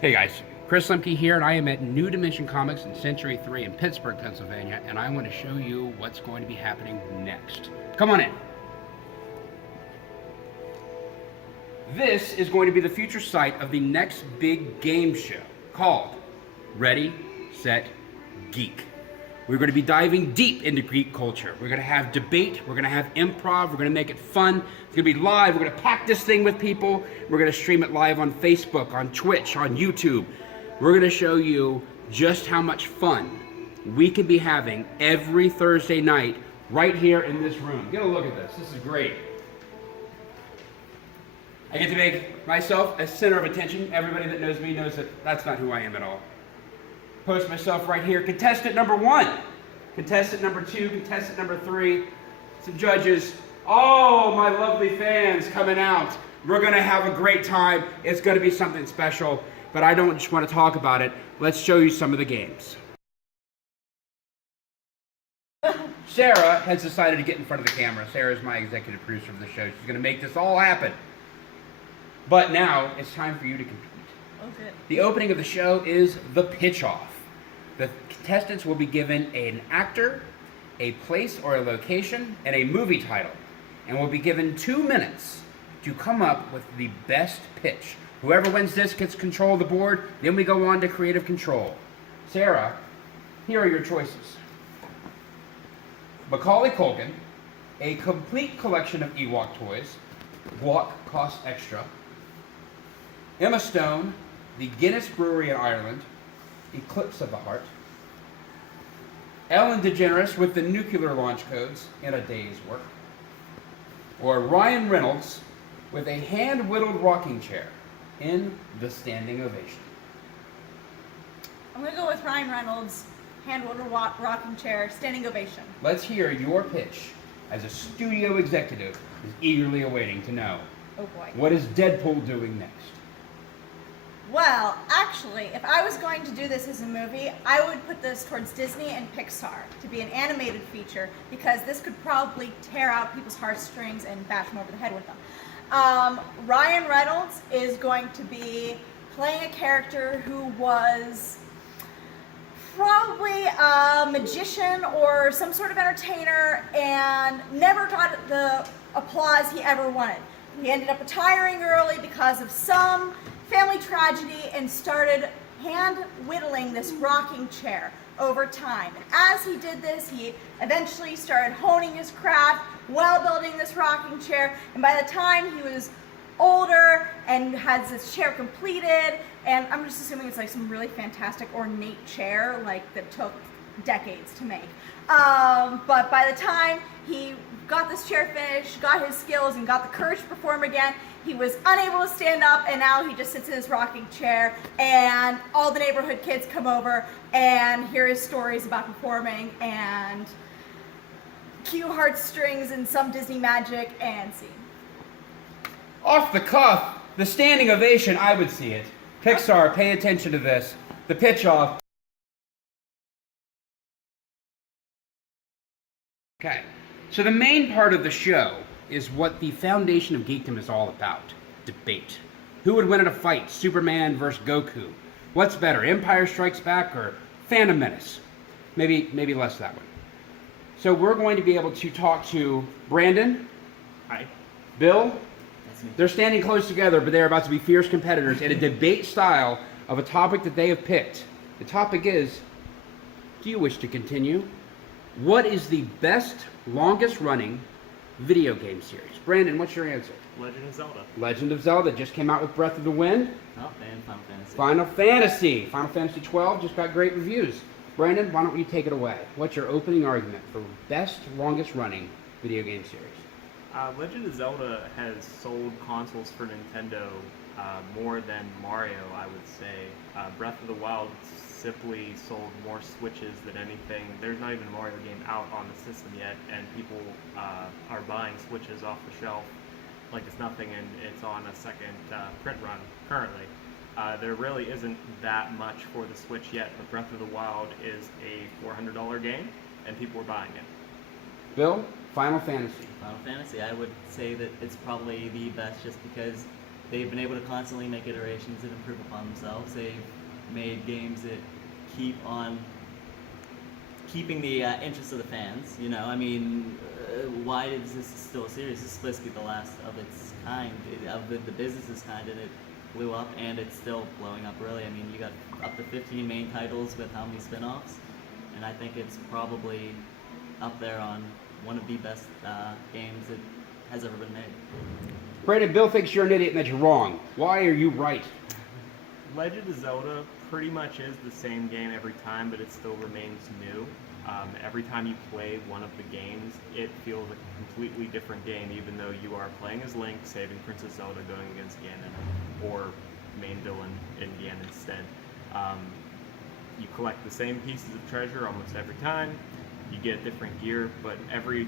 Hey guys, Chris Lemke here, and I am at New Dimension Comics in Century 3 in Pittsburgh, Pennsylvania, and I want to show you what's going to be happening next. Come on in. This is going to be the future site of the next big game show called Ready, Set, Geek. We're going to be diving deep into Greek culture. We're going to have debate, we're going to have improv, we're going to make it fun. It's going to be live, we're going to pack this thing with people. We're going to stream it live on Facebook, on Twitch, on YouTube. We're going to show you just how much fun we can be having every Thursday night right here in this room. Get a look at this. This is great. I get to make myself a center of attention. Everybody that knows me knows that that's not who I am at all. Post myself right here. Contestant number 1, contestant number 2, contestant number 3, some judges. Oh, my lovely fans coming out. We're going to have a great time. It's going to be something special, but I don't just want to talk about it. Let's show you some of the games. Sarah has decided to get in front of the camera. Sarah is my executive producer of the show. She's going to make this all happen. But now it's time for you to compete. Okay. The opening of the show is the pitch-off. The contestants will be given an actor, a place or a location, and a movie title, and will be given 2 minutes to come up with the best pitch. Whoever wins this gets control of the board. Then we go on to creative control. Sarah, here are your choices. Macaulay Culkin, a complete collection of Ewok toys. Guac costs extra. Emma Stone, the Guinness Brewery in Ireland, Eclipse of the Heart. Ellen DeGeneres with the nuclear launch codes in a day's work. Or Ryan Reynolds with a hand-whittled rocking chair in the standing ovation. I'm going to go with Ryan Reynolds, hand-whittled rocking chair, standing ovation. Let's hear your pitch as a studio executive is eagerly awaiting to know. Oh boy. What is Deadpool doing next? Well, actually, if I was going to do this as a movie, I would put this towards Disney and Pixar to be an animated feature, because this could probably tear out people's heartstrings and bash them over the head with them. Ryan Reynolds is going to be playing a character who was probably a magician or some sort of entertainer and never got the applause he ever wanted. He ended up retiring early because of some family tragedy and started hand whittling this rocking chair over time. And as he did this, he eventually started honing his craft while building this rocking chair. And by the time he was older and has this chair completed, and I'm just assuming it's like some really fantastic ornate chair, like that took decades to make. But by the time he got this chair finished, got his skills, and got the courage to perform again, he was unable to stand up, and now he just sits in his rocking chair, and all the neighborhood kids come over and hear his stories about performing, and cue heartstrings and some Disney magic, and scene. Off the cuff, the standing ovation, I would see it. Pixar, pay attention to this. The pitch-off. Okay, so the main part of the show is what the foundation of geekdom is all about. Debate. Who would win in a fight? Superman versus Goku. What's better, Empire Strikes Back or Phantom Menace? Maybe less that one. So we're going to be able to talk to Brandon. Hi. Bill. That's me. They're standing close together, but they're about to be fierce competitors in a debate style of a topic that they have picked. The topic is, do you wish to continue? What is the best, longest running video game series? Brandon, what's your answer? Legend of Zelda. Legend of Zelda just came out with Breath of the Wind. Oh, and Final Fantasy. Final Fantasy. Final Fantasy 12 just got great reviews. Brandon, why don't you take it away? What's your opening argument for best, longest running video game series? Legend of Zelda has sold consoles for Nintendo more than Mario, I would say. Breath of the Wild simply sold more Switches than anything. There's not even a Mario game out on the system yet, and people are buying Switches off the shelf like it's nothing, and it's on a second print run currently. There really isn't that much for the Switch yet, but Breath of the Wild is a $400 game, and people are buying it. Bill, Final Fantasy. Final Fantasy, I would say that it's probably the best just because they've been able to constantly make iterations and improve upon themselves. They've made games that keep on keeping the interest of the fans. You know, I mean, why is this still a series? This is supposed to be the last of its kind, of the business's kind, and it blew up, and it's still blowing up. Really, I mean, you got up to 15 main titles with how many spin-offs, and I think it's probably up there on one of the best games that has ever been made. Brandon, Bill thinks you're an idiot and that you're wrong. Why are you right? Legend of Zelda pretty much is the same game every time, but it still remains new. Every time you play one of the games, it feels like a completely different game, even though you are playing as Link, saving Princess Zelda, going against Ganon, or main villain in Ganon's stead. You collect the same pieces of treasure almost every time. You get different gear, but every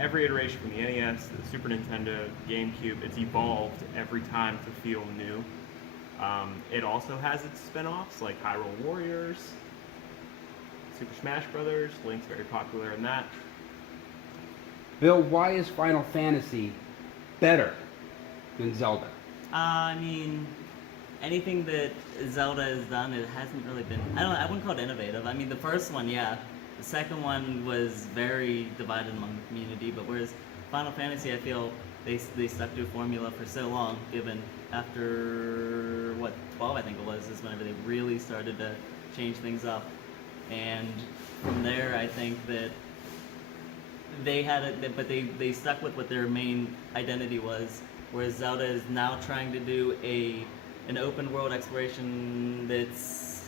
iteration from the NES, the Super Nintendo, GameCube, it's evolved every time to feel new. It also has its spin-offs like Hyrule Warriors, Super Smash Brothers. Link's very popular in that. Bill, why is Final Fantasy better than Zelda? I mean, anything that Zelda has done, it hasn't really been. I wouldn't call it innovative. I mean, the first one, yeah. The second one was very divided among the community, but whereas Final Fantasy, I feel they stuck to a formula for so long. Given after 12, I think it was, is whenever they really started to change things up, and from there, I think that they had it, but they stuck with what their main identity was. Whereas Zelda is now trying to do an open world exploration that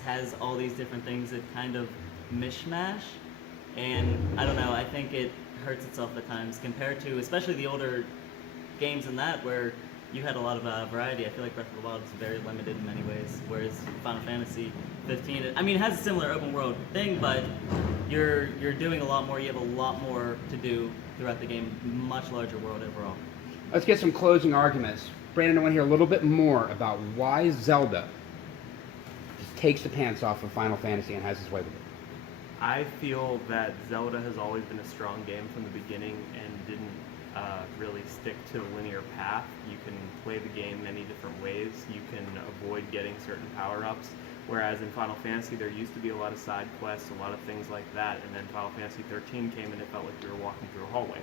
has all these different things that kind of mishmash, and I don't know, I think it hurts itself at times compared to especially the older games in that where you had a lot of variety. I feel like Breath of the Wild is very limited in many ways, whereas Final Fantasy 15, I mean, it has a similar open world thing, but you're doing a lot more, you have a lot more to do throughout the game, much larger world overall. Let's get some closing arguments. Brandon, I want to hear a little bit more about why Zelda just takes the pants off of Final Fantasy and has his way with it. I feel that Zelda has always been a strong game from the beginning and didn't really stick to the linear path. You can play the game many different ways. You can avoid getting certain power-ups, whereas in Final Fantasy there used to be a lot of side quests, a lot of things like that, and then Final Fantasy 13 came and it felt like we were walking through a hallway.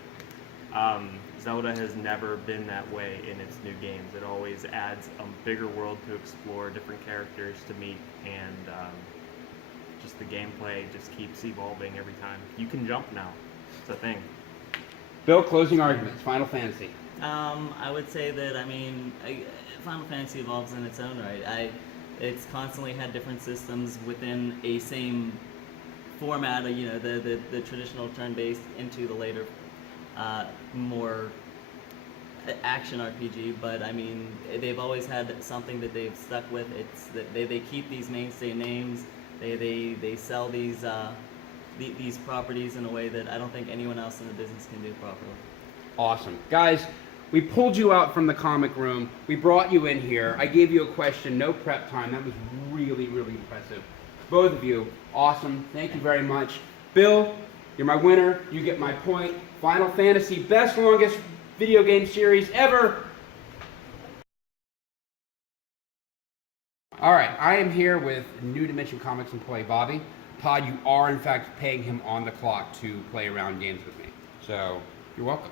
Zelda has never been that way in its new games. It always adds a bigger world to explore, different characters to meet, and just the gameplay just keeps evolving every time. You can jump now. It's a thing. Bill, closing arguments. Final Fantasy. I would say that, I mean, Final Fantasy evolves in its own right. It's constantly had different systems within a same format, you know, the traditional turn-based into the later, more action RPG, but I mean, they've always had something that they've stuck with. It's that they keep these mainstay names, they sell these properties in a way that I don't think anyone else in the business can do properly. Awesome. Guys, we pulled you out from the comic room. We brought you in here. I gave you a question, no prep time. That was really, really impressive. Both of you, awesome. Thank you very much. Bill, you're my winner. You get my point. Final Fantasy, best, longest video game series ever. All right, I am here with New Dimension Comics employee Bobby. Todd, you are in fact paying him on the clock to play around games with me. So, you're welcome.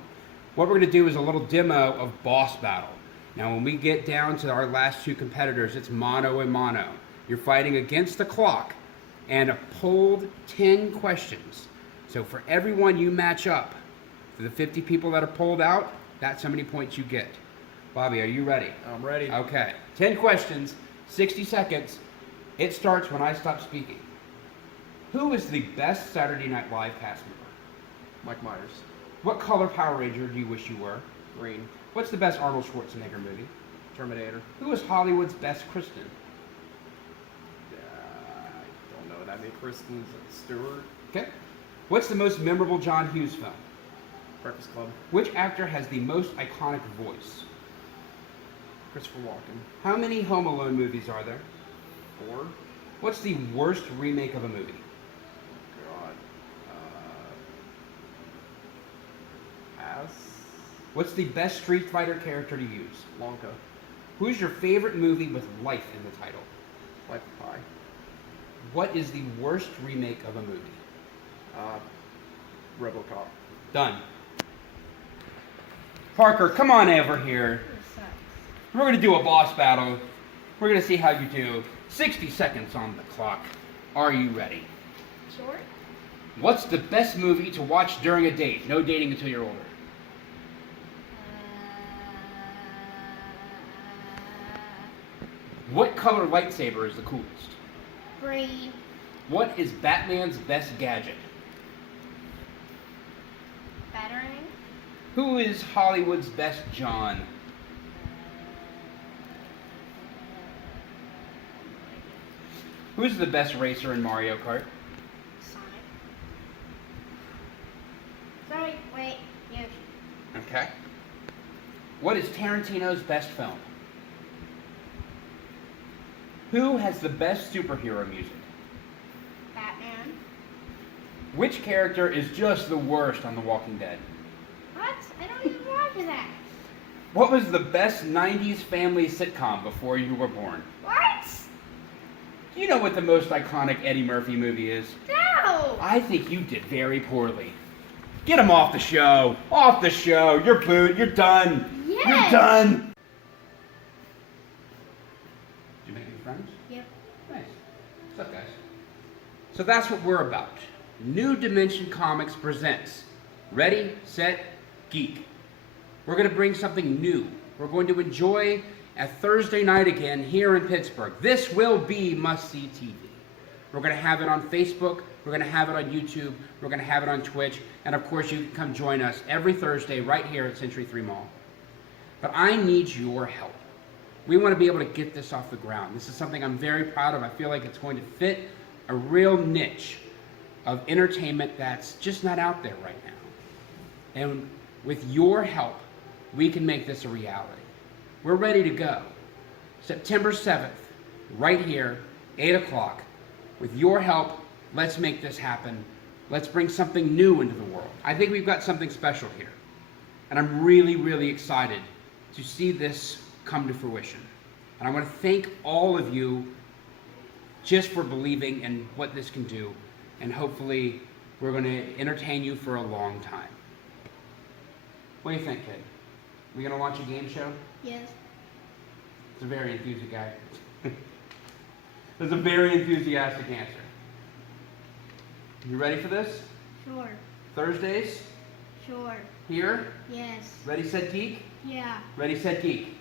What we're going to do is a little demo of Boss Battle. Now, when we get down to our last two competitors, it's mano a mano. You're fighting against the clock and a pulled 10 questions. So for everyone you match up, for the 50 people that are pulled out, that's how many points you get. Bobby, are you ready? I'm ready. Okay. 10 questions, 60 seconds. It starts when I stop speaking. Who is the best Saturday Night Live cast member? Mike Myers. What color Power Ranger do you wish you were? Green. What's the best Arnold Schwarzenegger movie? Terminator. Who is Hollywood's best Kristen? I don't know. That'd be Kristen Stewart. Okay. What's the most memorable John Hughes film? Breakfast Club. Which actor has the most iconic voice? Christopher Walken. How many Home Alone movies are there? 4. What's the worst remake of a movie? God. Pass. What's the best Street Fighter character to use? Wonka. Who's your favorite movie with life in the title? Life of Pi. What is the worst remake of a movie? RoboCop. Done. Parker, come on over here. We're going to do a boss battle. We're going to see how you do. 60 seconds on the clock. Are you ready? Sure. What's the best movie to watch during a date? No dating until you're older. What color lightsaber is the coolest? Green. What is Batman's best gadget? Battering. Who is Hollywood's best John? Who's the best racer in Mario Kart? Sonic. Sorry, wait, Yoshi. Okay. What is Tarantino's best film? Who has the best superhero music? Batman. Which character is just the worst on The Walking Dead? What? I don't even watch that. What was the best 90s family sitcom before you were born? What? Do you know what the most iconic Eddie Murphy movie is? No! I think you did very poorly. Get him off the show. Off the show. You're booed. You're done. Yes. You're done. Did you make any friends? Yep. Nice. What's up, guys? So that's what we're about. New Dimension Comics presents Ready, Set, Geek. We're going to bring something new. We're going to enjoy a Thursday night again here in Pittsburgh. This will be must-see TV. We're going to have it on Facebook. We're going to have it on YouTube. We're going to have it on Twitch. And of course, you can come join us every Thursday right here at Century 3 Mall. But I need your help. We want to be able to get this off the ground. This is something I'm very proud of. I feel like it's going to fit a real niche of entertainment that's just not out there right now. And with your help, we can make this a reality. We're ready to go. September 7th, right here, 8 o'clock. With your help, let's make this happen. Let's bring something new into the world. I think we've got something special here. And I'm really, really excited to see this come to fruition. And I want to thank all of you just for believing in what this can do. And hopefully, we're going to entertain you for a long time. What do you think, kid? We going to watch a game show? Yes. It's a very enthusiastic guy. That's a very enthusiastic answer. You ready for this? Sure. Thursdays, Sure. here. Yes. Ready, set, geek? Yeah. Ready, set, geek.